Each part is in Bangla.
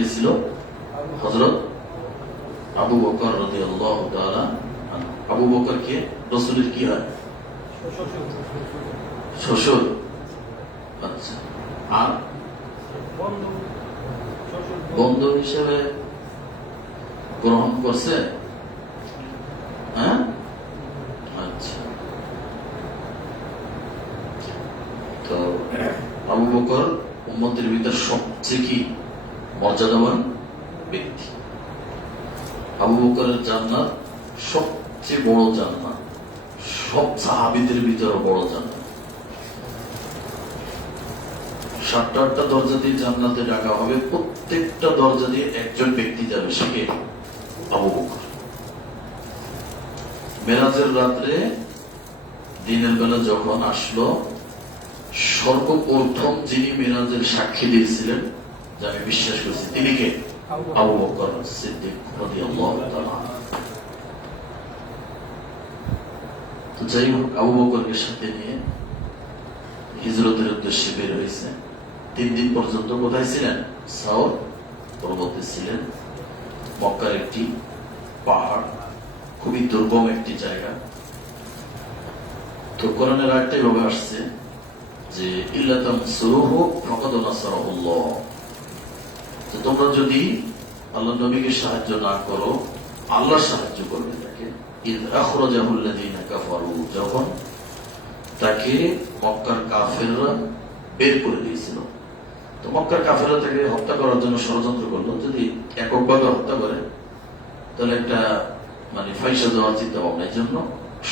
কে ছিল? হযরত আবু বকর রাদিয়াল্লাহু তাআলা। আবু বকর কে রাসূলের কি হয়? শ্বশুর। আচ্ছা, আর বন্ধু হিসেবে গ্রহণ করছে? হ্যাঁ, আচ্ছা। তো আবু বকর উম্মতের ভিতর সবচেয়ে কি মর্যাদাবান ব্যক্তি। আবু বকরের জান্নাত সবচেয়ে বড় জান্নাত, সব সাহাবীদের ভিতরে বড় জান্নাত। 7টা দরজা দিয়ে জান্নাতে ডাকা হবে, প্রত্যেকটা দরজা দিয়ে একজন ব্যক্তি যাবে, সে কে? আবু বকর। মেরাজের রাত্রে দিনের বেলা যখন আসলো, সর্বপ্রথম যিনি মেরাজের সাক্ষী দিয়েছিলেন, যে আমি বিশ্বাস করছি, তিনি কে? আবু বকর সিদ্দিক রাদিয়াল্লাহু তাআলা। তো যাই হোক, আবু বকরকে সাথে নিয়ে হিজরতের উদ্দেশ্যে বের হয়েছে। 3 দিন পর্যন্ত কোথায় ছিলেন? সাউর পর্বতে ছিলেন। মক্কার একটি পাহাড়, খুবই দুর্গম একটি জায়গা। তো কোরআনের আয়াতটা এভাবে আসছে যে ইল্লা তানসুরুহু ফাকাদ নাসারাহুল্লাহ, যে তোমরা যদি আল্লাহ নবীকে সাহায্য না করো, আল্লাহ সাহায্য করবে তাকে। ইয আখরাজাহুল্লাযীনা কাফারু, যখন তাকে মক্কার কাফেররা বের করে দিয়েছিল। তো মক্কার কাফেররা তাকে হত্যা করার জন্য ষড়যন্ত্র করলো। যদি এককভাবে হত্যা করে তাহলে একটা মানে ফাইসা দেওয়ার চিন্তা ভাবনা, এই জন্য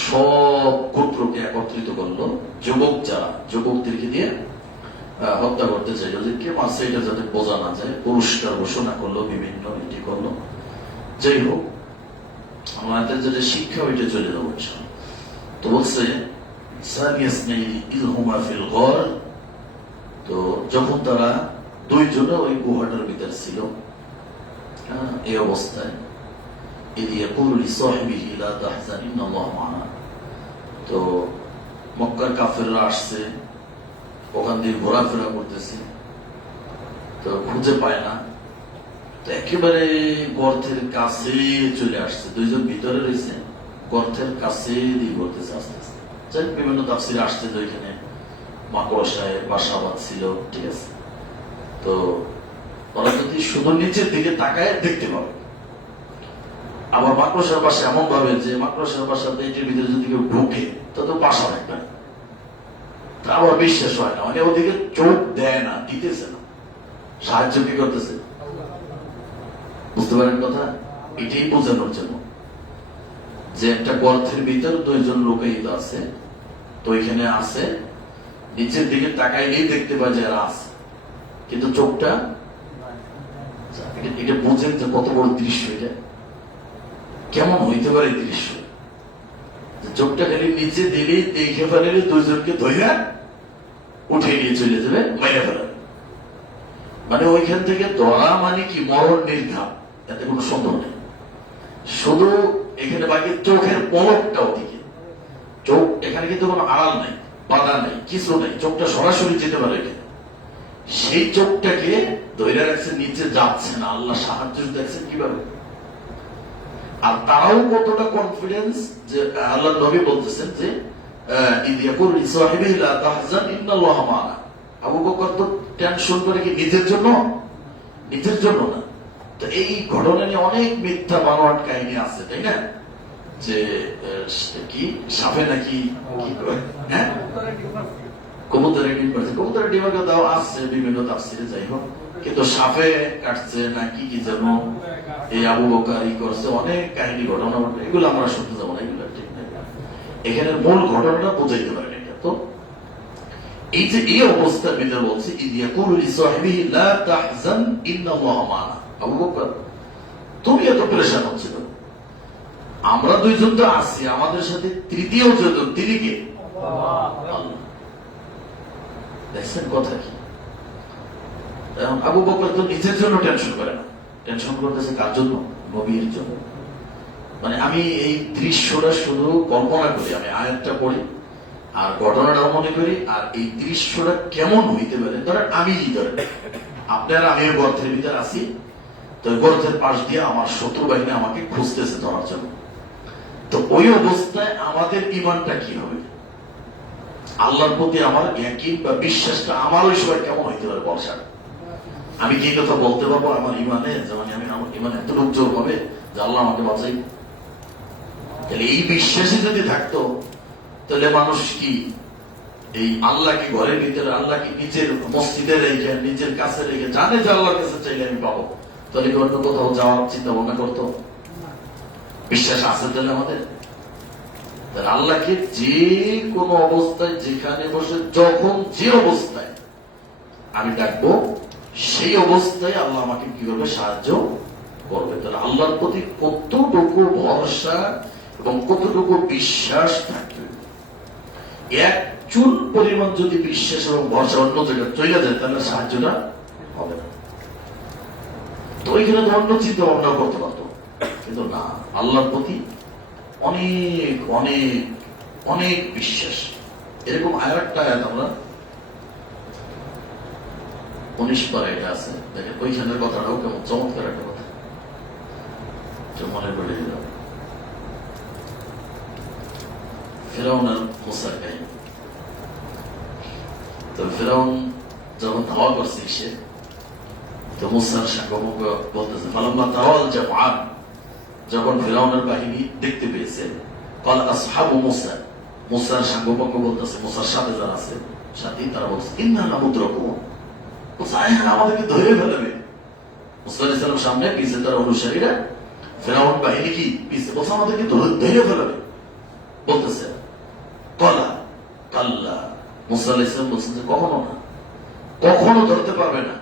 সব গোত্রকে একত্রিত করলো। যুবক যারা, যুবকদেরকে দিয়ে হত্যা করতে চাইলো, যে কে মারছে এটা যাতে বোঝা না যায়, পুরস্কার ঘোষণা করলো, বিভিন্ন এটি করলো। যাই হোক, আমাদের যেটা শিক্ষা ওইটা চলে যাবো। তো বলছে তো যখন তারা দুইজনে ওই গুহাটার ভিতর ছিল, এই অবস্থায় তো মক্কার কাফেররা আসছে, ওখান দিয়ে ঘোরাফেরা করতেছে, তো খুঁজে পায় না। তো একেবারে গর্তের কাছে চলে আসছে, দুইজন ভিতরে রয়েছে, গর্তের কাছে দিয়ে ঘুরতেছে আস্তে আস্তে। যাই বিভিন্ন তাফসিরে আসছে তো এখানে মাকড়সায় বাসা বাঁধছিল, ঠিক আছে। তো ওরা যদি শুধু নিচের দিকে তাকায় দেখতে পাবে। আবার মাকড়সার বাসা এমন ভাবে যে মাকড়সার বাসা পেটের ভিতরে যদি কেউ ঢুকে তো বাসা রাখবে না, তা আবার বিশ্বাস হয় না, মানে ওদিকে চোখ দেয় না, দিতেছে না, সাহায্য কি করতেছে? বুঝতে পারেন কথা? এটাই বোঝানোর জন্য যে একটা গর্তের ভিতর দুইজন লোকায়িত আছে, তো এখানে আছে, নিচের দিকে তাকাইলেই দেখতে পায় যে এরা আছে, কিন্তু চোখটা, এটা বুঝেন যে কত বড় দৃশ্য, এটা কেমন হইতে পারে দৃশ্য। চোখটা খালি নিচে দিলেই দেখে ফেলে, দুইজনকে ধরে উঠে নিয়ে চলে যাবে, মেরে ফেলে। মানে ওইখান থেকে ধরা মানে কি মরণ নির্ঘাত, এতে কোনো সন্দেহ নেই। শুধু এখানে বাকি চোখের পলকটা ওদিকে, চোখ এখানে কিন্তু কোনো আড়াল নাই, বাধা নেই, কিছু নেই, চোখটা সরাসরি যেতে পারে এখানে। সেই চোখটাকে ধরে রাখছে, নিচে যাচ্ছে না, আল্লাহ সাহায্য দেখছেন কিভাবে। আর তারাও কতটা কনফিডেন্স যে আল্লাহ নবী বলতেছেন যে আবু বকর তো টেনশন করে কি নিজের জন্য? নিজের জন্য না। তো এই ঘটনা নিয়ে অনেক মিথ্যা বানোয়াট কাহিনী আছে, তাই না? যে কি সাপে নাকি কি করে, হ্যাঁ, কবুতরের ডিম পাচ্ছে, কবুতরের ডিমের কথাও আসছে বিভিন্ন তাফসিরে। যাই হোক, কিন্তু সাপে কাটছে না কি কি যেন এই আবু বকর ই করছে, অনেক কাহিনী ঘটনা, এগুলো আমরা শুনতে যাবো না, এগুলো ঠিক না। এখানে মূল ঘটনাটা বুঝাইতে পারেন এটা। তো এই যে এই অবস্থার ভিতরে বলছে আবু বকর তুমি এত প্রেশান হচ্ছিল, আমরা দুইজন তো আছি, আমাদের সাথে তৃতীয় জন, তিনি কে? আল্লাহ। দেখছেন কথা কি? আবু বকর তো নিজের জন্য টেনশন করে না, টেনশন করতেছে কার জন্য? নবীর জন্য। মানে আমি এই দৃশ্যটা শুধু কল্পনা করি, আমি আয়াতটা পড়ি আর ঘটনাটাও মনে করি, আর এই দৃশ্যটা কেমন হইতে পারে। ধরেন আমি ধরেন আপনারা, আমিও গর্তের ভিতরে আছি, তো গর্তের পাশ দিয়ে আমার শত্রু বাহিনী আমাকে খুঁজতেছে ধরার জন্য। তো ওই অবস্থায় আমাদের ইমানটা কি হবে, আল্লাহর প্রতি আমার ইয়াকিন বা বিশ্বাসটা আমার ওই সময় কেমন হইতে পারে বলসা? আমি কি কথা বলতে পারবো আমার ইমানে, যেমন আমি আমার ইমান এতটুকু জোর হবে যে আল্লাহ আমাকে বাঁচাই? তাহলে এই বিশ্বাসই যদি থাকতো তাহলে মানুষ কি এই আল্লাহকে ঘরে নিতে, আল্লাহকে নিজের মসজিদে রেখে নিজের কাছে রেখে জানে যে আল্লাহর কাছে চাইলে আমি পাবো, তাহলে কি অন্য কোথাও যাওয়ার চিন্তা ভাবনা করতো? বিশ্বাস আছে তাহলে আমাদের? তাহলে আল্লাহকে যে কোনো অবস্থায় যেখানে বসে যখন যে অবস্থায় আমি ডাকবো সেই অবস্থায় আল্লাহ আমাকে কি করবে, সাহায্য করবে। তাহলে আল্লাহর প্রতি কতটুকু ভরসা এবং কতটুকু বিশ্বাস থাকবে। এক চুল পরিমাণ যদি বিশ্বাস এবং ভরসা অন্য জায়গায় চলে যায় তাহলে সাহায্যটা হবে না। তো ওইখানে তো অন্য চিন্তা ভাবনা করতে পারতো, কিন্তু না, আল্লাহর প্রতি অনেক অনেক অনেক বিশ্বাস। এরকম আরেকটা আয়াত আমরা 19 পারা এটা আছে, দেখেন ওইখানের কথাটাও কেমন চমৎকার একটা কথা, মনে করে দিলাম। ফেরাউন আর মুসার কাহিনী। তো ফেরাউন যখন ধাওয়া করছে সে, তো মুসার সাঙ্গভঙ্গ বলতেছে ফালাম্মা তাওয়াল জামআন, যখন ফেরাউনের বাহিনী দেখতে পেয়েছে, ক্বাল আসহাবু মুসা, মুসার সাঙ্গভঙ্গ বলতেছে, মুসার সাথে যারা আছে সাথী তারা বলছে ইন্না লামুদরাকুন, আমাদেরকে ধরে ফেলবে। মুসা আলাইহিস সালাম সামনে, পিছে তার অনুসারীরা, ফেরাউন বাহিনী কি পিছে বলছে আমাদেরকে ধরে ফেলবে। বলতেছে কলা কাল্লা, মুসা আলাইহিস সালাম বলছেন যে কখনো না, কখনো ধরতে পারবে না।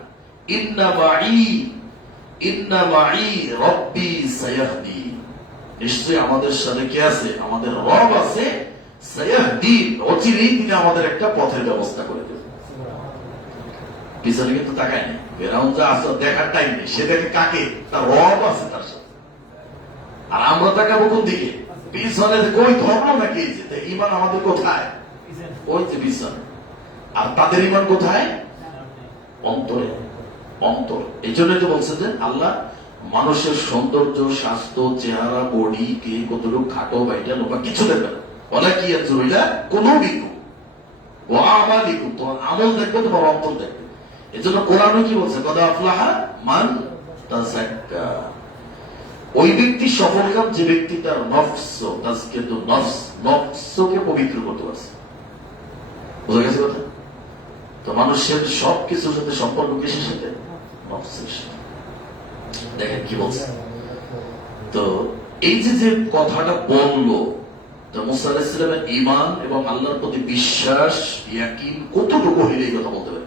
ইন্না মাই রব্বি সায়াহদি, নিশ্চয়ই আমাদের সাথে কে আছে, আমাদের রব আছে, সায়াহদিন, অচিরেই তিনি আমাদের একটা পথের ব্যবস্থা করে দেবেন। পিছনে কিন্তু তাকায় নেই, ফেরাউন যা আছে দেখার টাইম নেই, সে দেখে কাকে, তার রব আছে তার সাথে। আর আমরা তাকাবো কোন দিকে, পিছনে কই ধর্ম নাকি, ইমান আমাদের কোথায়, ওই যে পিছনে। আর তাদের ইমান কোথায়, অন্তরে, অন্তর। এই জন্য তো বলছে যে আল্লাহ মানুষের সৌন্দর্য, স্বাস্থ্য, চেহারা, বডি কে কতটুকু খাটো বাইটা লোপা কিছু দেখবে না, ওলা কি জরুরিলা কোনো বিকু ও আমা লিখুন, তোমার আমল দেখবে, তোমার অন্তর দেখবে। এই জন্য কোরআনে কি বলছে, কদ আফলাহা মান তাযাক্কা, ওই ব্যক্তি সফলকাম যে ব্যক্তি তার নফস, তাজকিয়াতু নফস, নফসকে পবিত্র করতে পারছে। বুঝা গেছে কথা? তো মানুষের সবকিছুর সাথে সম্পর্ক কিসের সাথে, নফসের সাথে। দেখেন কি বলছে। তো এই যে কথাটা বললো, মুসা আলাইহিস সালামের ঈমান এবং আল্লাহর প্রতি বিশ্বাস, ইয়াকিন কতটুকু হইলে এই কথা বলতে পারে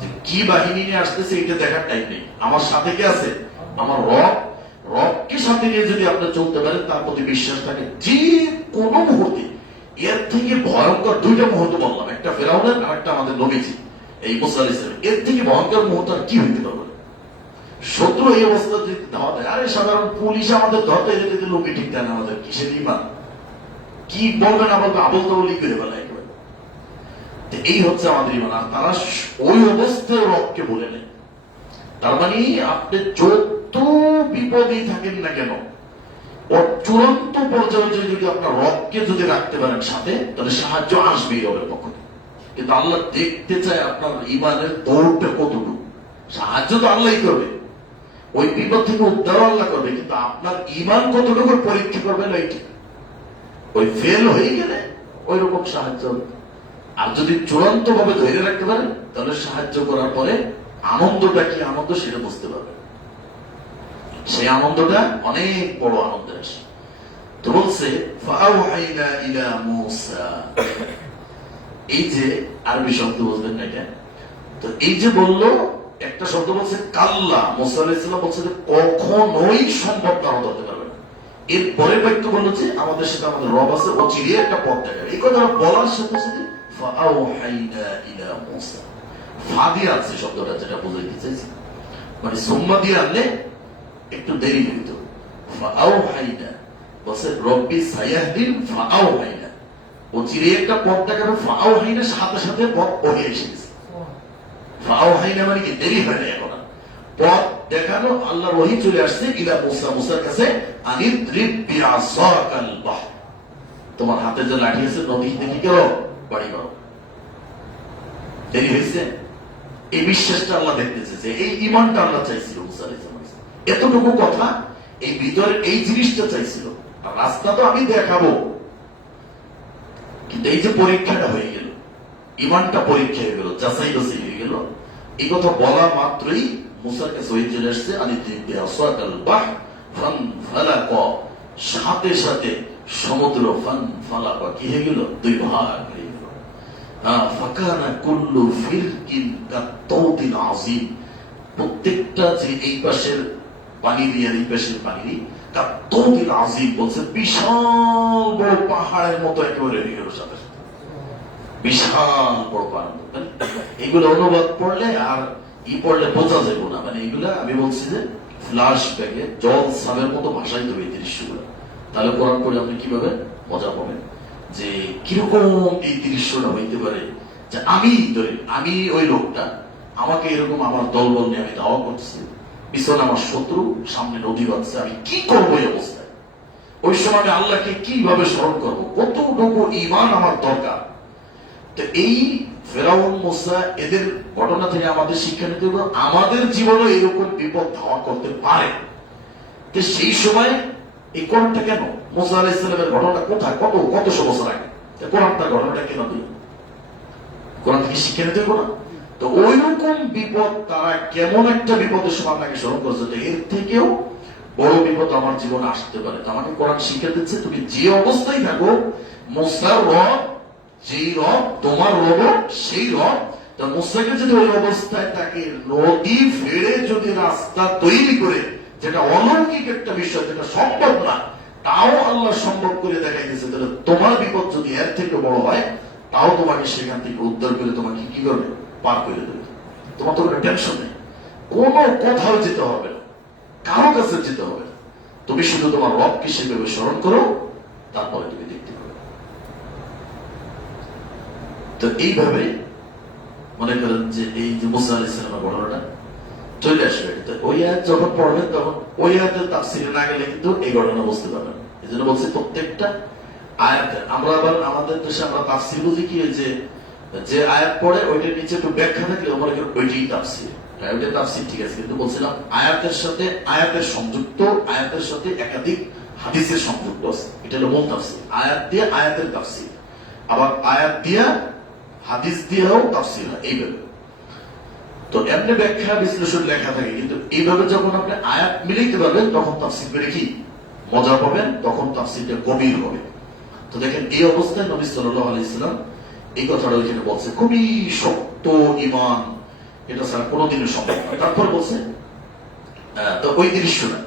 যে কি বাহিনী নিয়ে আসতেছে এটা দেখার টাইম নেই, আমার সাথে কে আছে, আমার রব, রবকে সাথে নিয়ে যদি আপনি চলতে পারেন, তার প্রতি বিশ্বাস থাকে, যে কোনো মুহূর্তে, এর থেকে ভয়ঙ্কর দুইটা মুহূর্ত বললাম, একটা ফেরাউনের আর একটা আমাদের নবীজি এই মুসা আলাইহিস সালাম, এর থেকে ভয়ঙ্কর মুহূর্ত আর কি হইতে পারবে? শত্রু এই অবস্থা যদি ধাওয়া দেয়, আরে সাধারণ পুলিশ আমাদের ধরতে যেতে লোকে ঠিক দেয় না, আমাদের কিসের ঈমান, কি বলবেন, আমাকে আবল তাবলি করে ফেলা একেবারে। এই হচ্ছে আমাদের ঈমান। আর তারা ওই অবস্থায় রবকে বলে নেয়। তার মানে আপনি যত বিপদেই থাকেন না কেন, চূড়ান্ত পর্যায়ে যদি আপনার রবকে যদি রাখতে পারেন সাথে, তাহলে সাহায্য আসবেই রবের পক্ষ থেকে। কিন্তু আল্লাহ দেখতে চায় আপনার ঈমানের দৌড়টা কতটুকু। সাহায্য তো আল্লাহই করবে, ওই বিপদ থেকে উদ্ধার আল্লাহ করবে, কিন্তু আপনার ঈমান কতটুকু পরীক্ষা করবেন ওইটা। ওই ফেল হয়ে গেলে ওই রকম সাহায্য। আর যদি চূড়ান্ত ভাবে ধরে রাখতে পারেন, তাহলে সাহায্য করার পরে আনন্দটা কি আনন্দ সেটা বুঝতে পারবেন। সেই আনন্দটা অনেক বড় আনন্দের আসে। তো বলছে ফাআওহাইনা ইলা মূসা, এই যে আরবি শব্দ বুঝবেন না এটা। তো এই যে বললো একটা শব্দ বলছে কাল্লা, মূসা আলাইহিস সালাম বলছে যে কখনোই সম্ভব না, ধরতে পারবে না। এর পরের বাক্য বলল যে আমাদের সাথে আমাদের রব আছে, অচিরে একটা পথ দেখাবে। এই কথা বলার সাথে সাথে ফাআওহাইনা ইলা মূসা, ফা দিয়ে আছে শব্দটা, যেটা বুঝাইতে চাইছি, মানে সুম্মা দিয়ে আনলে একটু দেরি হইত। ফাআওহাইনা বলছে রব্বি সায়াহদিন, ফাআওহাইনা অচিরে একটা পথ দেখাবে, ফাআওহাইনা সাথে সাথে পথ ওহে এসে গেছে। ফাআওহাইনা মানে কি দেরি হয় না, এখন পথ দেখানো আল্লাহর ওহী চলে আসছে ইলা মুসা, মুসার কাছে, আনিদ্রিব বিআসাকাল বাহর, তোমার হাতে যে লাঠি আছে নদী দেখি করো, বাড়ি করো। দেরি হয়েছে? এই বিশ্বাসটা আল্লাহ দেখতেছে, যে এই ঈমানটা আল্লাহ চাইছিল মুসা আলাইহিস সালাম। এতটুকু কথা, এই ভিতরে এই জিনিসটা চাইছিল। রাস্তা তো আমি দেখাবো, কিন্তু এই যে পরীক্ষাটা হয়ে গেল, ঈমানটা পরীক্ষা হয়ে গেল, যাচাই বাছাই হয়ে গেল, এই কথা বলা মাত্রই মুসার কাছে ওহী চলে আসছে, আনিদ্রিব বিআসাকাল বাহর ফানফালাকা, সাথে সাথে সমুদ্র ফানফালাকা কি হয়ে গেল? দুই ভাগ হয়ে গেল। ফাকানা কুল্লু ফিরকিন কাত্তাউদিন আযীম, প্রত্যেকটা যে এই পাশের পানি দিয়ে এই পাশের পানি কাত্তাউদিন আযীম বলছে, বিশাল বড় পাহাড়ের মতো একেবারে হয়ে গেল, সাথে সাথে বিশাল বড় পাহাড়। এগুলো অনুবাদ পড়লে আর পড়লে বোঝা যাবে না, মানে এগুলা আমি বলছি যে ফ্ল্যাশ ব্যাগে জল সাবের মতো ভাষাই দেবে এই দৃশ্যগুলো। তাহলে কোরআন পড়ে আপনি কিভাবে মজা পাবেন যে কিরকম এই দৃশ্যটা হইতে পারে। যে আমি ওই লোকটা, আমাকে এরকম আমার দলবল নিয়ে আমি দাওয়া করছি, পিছনে আমার শত্রু, সামনে নদী বাঁধছে, আমি কি করবো এই অবস্থায়? ওই সময় আমি আল্লাহকে কিভাবে স্মরণ করবো? কতটুকু ঈমান আমার দরকার? তো এই ফেরাউন, মুসা, এদের ঘটনা থেকে আমাদের শিক্ষা নিতে হবে, আমাদের জীবনে এরকম বিপদ ধাওয়া করতে পারে। তো সেই সময় এই কোরআনটা কেন? মুসা আলাইহিস সালামের ঘটনা কোথায়, কতশো বছর আগে, কোরআন তার ঘটনাটা কেন দিল? কোরআন থেকে শিক্ষা নিতে হবে না? তো ওই রকম বিপদ তারা কেমন একটা বিপদের সময় আপনাকে স্মরণ করছে, এর থেকেও বড় বিপদ আমার জীবনে আসতে পারে। তো আমাকে কোরআন শিক্ষা দিচ্ছে, তুমি যে অবস্থায় থাকো, মুসার রব যেই রব, তোমার রব সেই রব। তা মুসাকে যদি ওই অবস্থায় তাকে নদী ফেড়ে যদি রাস্তা তৈরি করে, যেটা অলৌকিক একটা বিষয়, যেটা সম্ভব না, তাও আল্লাহ সম্ভব করে দেখাইতেছে, তাহলে তোমার বিপদ যদি এর থেকে বড় হয়, তাও তোমাকে সেখান থেকে উদ্ধার করে তোমাকে কি করবে? পার করে দেবে। তোমার তো কোনো টেনশন নেই, কোনো কোথাও যেতে হবে না, কারো কাছে যেতে হবে না, তুমি শুধু তোমার রবকে সেভাবে স্মরণ করো, তারপরে তুমি দেখতে পাবে। তো এইভাবে মনে করেন যে এই যে মুসা আলাইহিস সালামের ঘটনাটা চলে আসবে। ওই আয়াত যখন পড়বেন, তখন ওই আয়াতের তাফসীরে না গেলে কিন্তু এই ঘটনা বুঝতে পারবেন। এই জন্য বলছি প্রত্যেকটা আয়াতে, আমরা আবার আমাদের দেশে আমরা তাফসীর বুঝি কি, যে আয়াত পড়ে ওইটার নিচে একটু ব্যাখ্যা থাকলে মনে করেন ওইটাই তাফসীর, ওইটা তাফসীর, ঠিক আছে। কিন্তু বলছিলাম আয়াতের সাথে আয়াতের সংযুক্ত, আয়াতের সাথে একাধিক হাদিসের সংযুক্ত আছে, এটা হলো মূল তাফসীর। আয়াত দিয়ে আয়াতের তাফসীর, আবার আয়াত দিয়া হাদিস দিয়েও তাফসীর হয়, এইভাবে। তো এমনি ব্যাখ্যা বিশ্লেষণ লেখা থাকে, কিন্তু এইভাবে যখন আপনি আয়াত মিলাইতে পারবেন, তখন তাফসীর করে কি মজা পাবেন, তখন তাফসীরটা গভীর হবে। তো দেখেন, এই অবস্থায় নবী সাল্লাল্লাহু আলাইহি ওয়াসাল্লাম এই কথাটা ওইখানে বলছে, খুবই শক্ত ঈমান, এটা ছাড়া কোনোদিনই সম্ভব না। তারপর বলছে, তো ওই দৃশ্যটা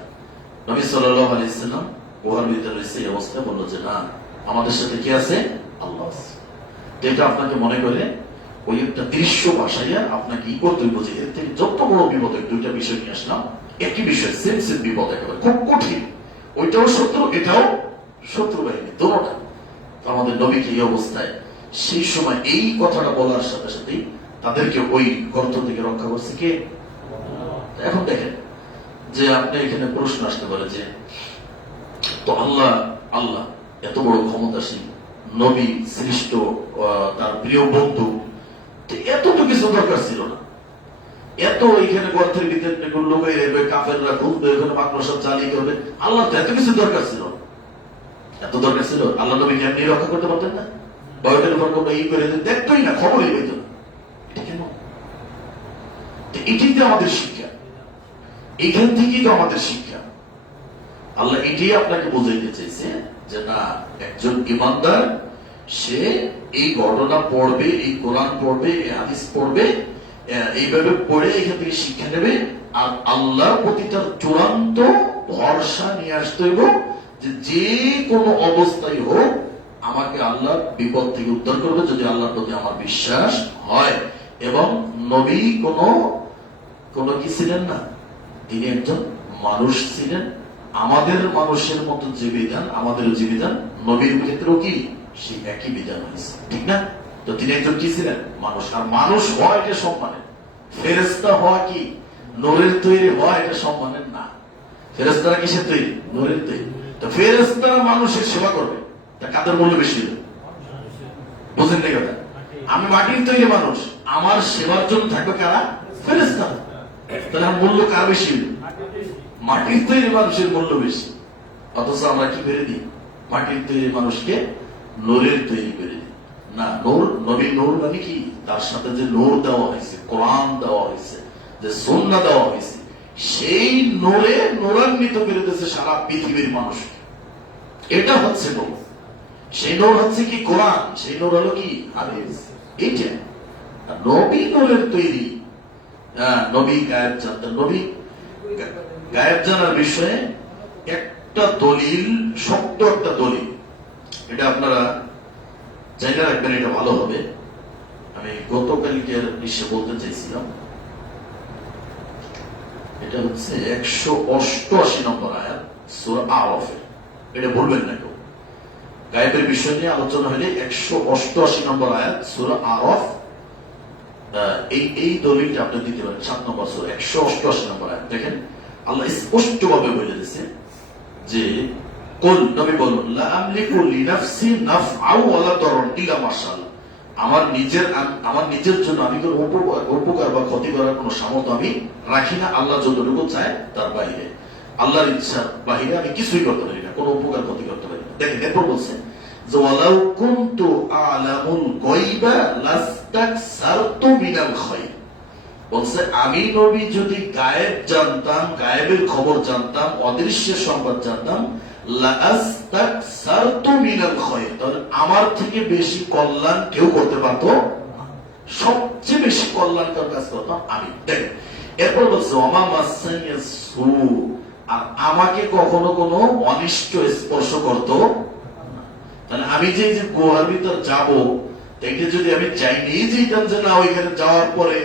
নবী সাল্লাল্লাহু আলাইহি ওয়াসাল্লাম গুহার ভিতরে রয়েছে, এই অবস্থায় বললো যে না, আমাদের সাথে কি আছে? আল্লাহ আছে। তো এটা আপনাকে মনে করে ওই একটা দৃশ্য ভাষাইয়া আপনাকে ই করতে হইব, যে এর থেকে যত বড় বিপদ, দুইটা বিষয় নিয়ে আসলাম, একই বিষয়, সেম সেম বিপদ, একেবারে খুব কঠিন, ওইটাও শত্রু, এটাও শত্রু বাহিনী, দুটোটা। তো আমাদের নবীকে এই অবস্থায় সেই সময় এই কথাটা বলার সাথে সাথেই তাদেরকে ওই গর্ত থেকে রক্ষা করছে কে? এখন দেখেন যে আপনি এখানে প্রশ্ন আসতে পারে যে, তো আল্লাহ এত বড় ক্ষমতাশীল, নবী সৃষ্ট, তার প্রিয় বন্ধু, এত তো কিছু দরকার ছিল না, এত এখানে গর্তের ভিতরে লোকাই রেখে কাফেররা ঘুরবে, এখানে মাকড়সা চালিয়ে করবে, আল্লাহ তো এত কিছু দরকার ছিল না। এত দরকার ছিল, আল্লাহ নবীকে এমনি রক্ষা করতে পারতেন না? বয়সের উপর কোনো ই করে দেখতোই না, খবরই হইত না। এটা কেন? এটাই তো আমাদের শিক্ষা, এইখান থেকেই তো আমাদের শিক্ষা। আল্লাহ এটাই আপনাকে বোঝাইতে চাইছে যে না, একজন ঈমানদার সে এই ঘটনা পড়বে, এই কোরআন পড়বে, এই হাদিস পড়বে, এইভাবে পড়ে এখান থেকে শিক্ষা নেবে, আর আল্লাহর প্রতি তার চূড়ান্ত ভরসা নিয়ে আসতে হইব, যে কোনো অবস্থায় হোক আমাকে আল্লাহ বিপদ থেকে উদ্ধার করবে, যদি আল্লাহর প্রতি আমার বিশ্বাস হয়। এবং নবী কোন কি ছিলেন না, তিনি একজন মানুষ ছিলেন, আমাদের মানুষের মতো যে বিধান, আমাদের যে বিধান, নবীর ক্ষেত্রেও কি সেই একই বিধান হয়েছে, ঠিক না? তো তিনি একজন কি ছিলেন? মানুষ। আর মানুষ হওয়া এটা সম্মানের, ফেরেশতা হওয়া কি নূরের তৈরি হওয়া এটা সম্মানের না। ফেরেশতারা কিসের তৈরি? নূরের তৈরি। তো ফেরেশতারা মানুষের সেবা করবে, তা কাদের মূল্য বেশি হবে? বুঝেন না কথা? আমি মাটির তৈরি মানুষ, আমার সেবার জন্য থাকবে কারা? ফেরেশতারা। তাহলে আমার মূল্য কার বেশি? মাটির তৈরি মানুষের মূল্য বেশি। অথচ আমরা কি করে দিই? মাটির তৈরি মানুষকে নূরের তৈরি করে দিই। না, নূর, নবী নূর মানে কি? তার সাথে যে নূর দেওয়া হয়েছে, কোরআন দেওয়া হয়েছে, যে সুন্নাহ দেওয়া হয়েছে, সেই নূরে নূরান্বিত করে দিয়েছে সারা পৃথিবীর মানুষকে। এটা হচ্ছে নূর। সেই নূর হচ্ছে কি? কোরআন। সেই নূর হলো কি? হাদিস। এইটা নবী নূরের তৈরি। নবী গায়েব জানতেন। নবী গায়েব জানার বিষয়ে একটা দলিল, শক্ত একটা দলিল, এটা আপনারা জায়গা রাখবেন, এটা ভালো হবে। আমি গতকালকের দৃশ্যে বলতে চাইছিলাম, এটা হচ্ছে 188 নম্বর আয়াত সূরা আরাফের। এটা বলবেন না কেউ। গায়েবের বিষয় নিয়ে আলোচনা হলে 188 নম্বর আয়াত সূরা আরাফ, এই দলিলটা আপনি দিতে পারেন। 7 নম্বর সূরা 188 নম্বর আয়াত দেখেন, আল্লাহ স্পষ্ট ভাবে বলে দিয়েছে যে কুল, নবী বলুন, লা আমলিকু লিনাফসি নাফআউ ওয়ালা দাররান ইল্লা মাশাআল্লাহ। আমার নিজের জন্য আমি কোনো উপকার বা ক্ষতি করার কোনো সামর্থ্য আমি রাখি না। আল্লাহ যতটুকু চায় তার বাইরে, আল্লাহর ইচ্ছার বাইরে আমি কিছুই করতে পারি না, কোনো উপকার ক্ষতি করতে পারি না। দেখেন এরপর বলছে যে ওয়ালাউ কুনতু আ'লামুল গায়বা লাস্তাকসারতু মিনাল খায়র। বলছে আমি নবী যদি গায়েব জানতাম, গায়েবের খবর জানতাম, অদৃশ্যের সংবাদ জানতাম, লাস্তাকসারতু মিনাল খায়র, তাহলে আমার থেকে বেশি কল্যাণ কেউ করতে পারতো না। সবচেয়ে বেশি কল্যাণকর কাজ করতাম আমি। দেখেন এরপর বলছে ওমা মাসানিয়াস সু, আর আমাকে কখনো কোনো অনিষ্ট স্পর্শ করতো না। তাহলে আমি যে গুহার ভিতর যাবো, এটা যদি আমি চাইনি যেতাম যে না ওইখানে যাওয়ার পরে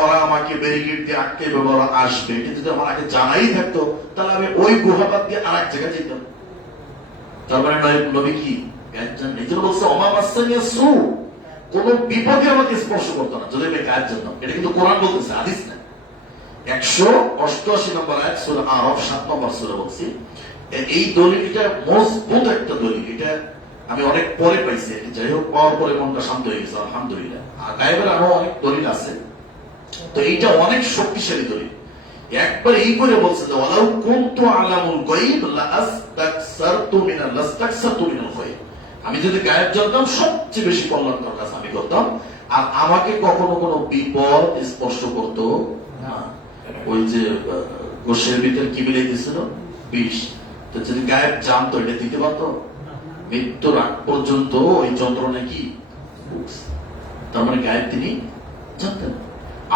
ওরা আমাকে ব্যারিকেড দিয়ে আটকে ওরা আসবে, এটা যদি আমার আগে জানাই থাকতো, তাহলে আমি ওই গুহা বাদ দিয়ে আর এক জায়গায় যেতাম। তার মানে নবী কি বলছে অমাবাস্যা সু, কোন বিপদে আমাকে স্পর্শ করতো না যদি আমি গায়েব জানতাম। এটা কিন্তু কোরআন বলতেছে, হাদিস না। 188 নম্বর আয়াত সূরা আরাফ 7 নম্বর সূরা বলছি। এই দলিলটা মজবুত একটা দলিল। এটা আমি অনেক পরে পাইছি, যাই হোক পাওয়ার পরে মনটা শান্ত হয়ে গেছে আলহামদুলিল্লাহ। আর গায়েবের আরো অনেক দলিল আছে, তো এইটা অনেক শক্তিশালী দলিল। একবার এই করে বলছে যে ওয়ালাউ কুনতু আ'লামুল গায়ব লাস্তাকসারতু মিনাল খায়র, আমি যদি গায়েব জানতাম সবচেয়ে বেশি কল্যাণকর কাজ আমি করতাম, আর আমাকে কখনো কোনো বিপদ স্পর্শ করতো না। ওই যে গোশের ভিতরে কি মিলাই দিয়েছিল? বিষ। তো যদি গায়েব জানতো, এটা দিতে পারতো? মৃত্যুর আগ পর্যন্ত ওই যন্ত্রণা কি? তার মানে গায়েব তিনি জানতেন।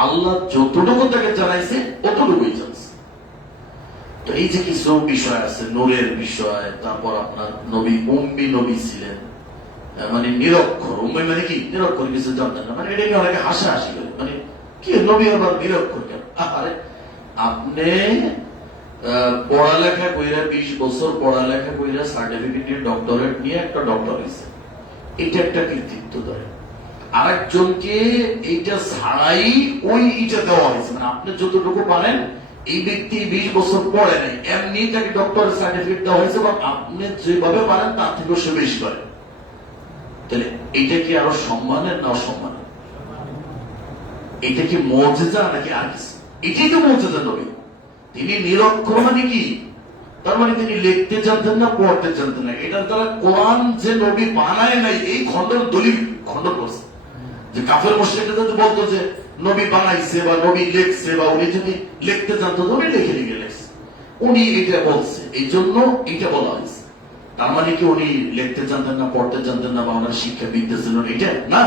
আল্লাহ যতটুকু তাকে জানাইছে ততটুকুই জানছে। তো এই যে কিছু বিষয় আছে, নূরের বিষয়, তারপর আপনার নবী উম্মি নবী ছিলেন, মানে নিরক্ষর। উম্মি মানে কি? নিরক্ষর, কিছু জানতেন না। মানে এটা নিয়ে অনেকে হাসাহাসি করে, মানে কি নবী আবার নিরক্ষর কেন? আরে আপনি পড়ালেখা কইরা 20 বছর পড়ালেখা কইরা সার্টিফিকেট ডক্টরেট নিয়ে একটা ডক্টর হয়েছে, এটা একটা কৃতিত্ব ধরে। আরেকজনকে এইটা ছাড়াই ওই এটা দেওয়া হয়েছে, মানে আপনি যতটুকু পারেন, এই ব্যক্তি 20 বছর পড়ে নাই, এমনি তাকে ডক্টরের সার্টিফিকেট দেওয়া হয়েছে, এবং আপনি যেভাবে পারেন তার থেকেও সে বেশি পারে। তাহলে এটা কি আরো সম্মানের না অসম্মানের? এটা কি মুজিজা নাকি আর কিছু? এটাই তো মুজিজা নবী। তিনি নিরক্ষর মানে কি? তার মানে তিনি লিখতে জানতেন না, পড়তে জানতেন না। এটা তারা কোরআন যে নবী বানায় নাই, এই খণ্ডন দলিল খণ্ডন করছে। যে কাফের মুশরিকরা যদি বলতো যে নবী বানাইছে বা নবী লিখছে, বা উনি যদি লিখতে জানতো, উনি লিখে লিখে লিখছে, উনি এটা বলছে, এই জন্য এটা বলা হয়েছে। তার মানে কি উনি লিখতে জানতেন না, পড়তে জানতেন না, বা ওনার শিক্ষা বিদ্যা ছিল এটা না।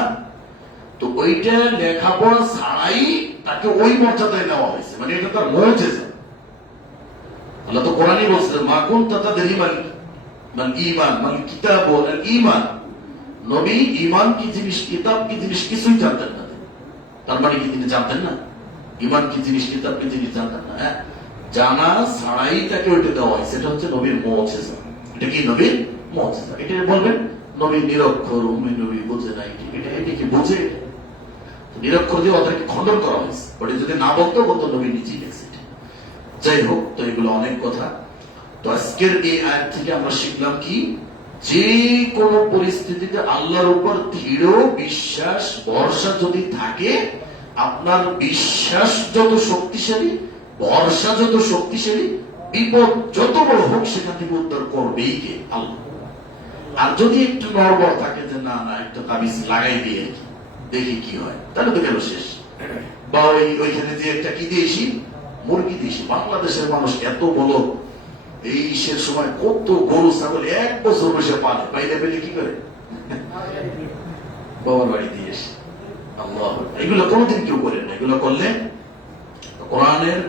তো ওইটা লেখাপড়া ছাড়াই তাকে ওই মর্যাদায় নেওয়া হয়েছে, মানে এটা তার মুজিজা। আল্লাহ তো কোরআনই বলছে মা কুনতা তাদরি মাল ঈমান মাল কিতাব ওয়াল ঈমান। নবী ঈমান কি জিনিস, কিতাব কি জিনিস কিছুই জানতেন না। তার মানে কি তিনি জানতেন না ঈমান কি জিনিস, কিতাব কি জিনিস? জানতেন না। জানা ছাড়াই তাকে ওইটা দেওয়া হয়েছে। এটা হচ্ছে নবীর মুজিজা। এটা কি নবীর মুজিজা? এটা বলবেন নবী নিরক্ষর, উম্মি নবী বুঝে না, এটা কি বুঝে? নিরক্ষর দিয়ে ওদেরকে খণ্ডন করা হয়েছে। ওটা যদি না বলতো নবী নিজেই লিখছে। যাই হোক, তো এগুলো অনেক কথা। তো আজকের এই আয়াত থেকে আমরা শিখলাম কি, যে কোনো পরিস্থিতিতে আল্লাহর উপর দৃঢ় বিশ্বাস ভরসা যদি থাকে, আপনার বিশ্বাস যত শক্তিশালী, ভরসা যত শক্তিশালী, বিপদ যত বড় হোক সেখান থেকে উদ্ধার করবেই কে? আল্লাহ। আর যদি একটু নড়বড় থাকে যে না না একটু তাবিজ লাগাই দিয়ে দেখি কি হয়, তাহলে তো গেল শেষ। বা ওইখানে যে একটা কি দিয়েছি, মুরগি দিয়েছি। বাংলাদেশের মানুষ এত বলো, এই ঈদের সময় কত গরু ছাগল 1 বছর বসে পালে, বাইরে পেলে কি করে? বাবার বাড়ি দিয়ে এসে। আল্লাহ, এগুলো কোনোদিন কেউ করে না। এগুলো করলে কোরআনের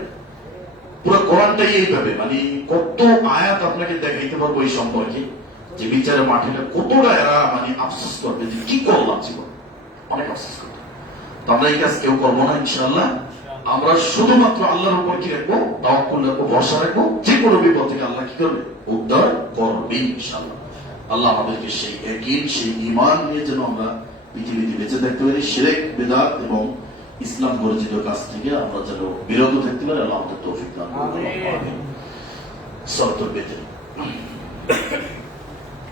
পুরো কোরআনটাই এইভাবে, মানে কত আয়াত আপনাকে দেখাইতে পারবো এই সম্পর্কে, যে বিচারের মাঠে কতটা এরা মানে আফসোস করবে যে কি করলাম জীবন, অনেক আফসোস করবে। তো আমরা এই কাজ কেউ করবো না ইনশাআল্লাহ। আমরা শুধুমাত্র আল্লাহর উপর কি রাখবো? তাওয়াক্কুল রাখবো, ভরসা রাখবো। যে কোনো বিপদ থেকে আল্লাহ কি করবে? উদ্ধার করবে ইনশাআল্লাহ। আল্লাহ আমাদেরকে সেই ইয়াকিন, সেই ঈমান নিয়ে যেন আমরা পৃথিবীতে বেঁচে থাকতে পারি, শিরক বিদআত এবং ইসলাম বর্জিত কাজ থেকে আমরা যেন বিরত থাকতে পারি। আল্লাহ আমাদের তৌফিক দান করুন। আমিন। সরত বেতে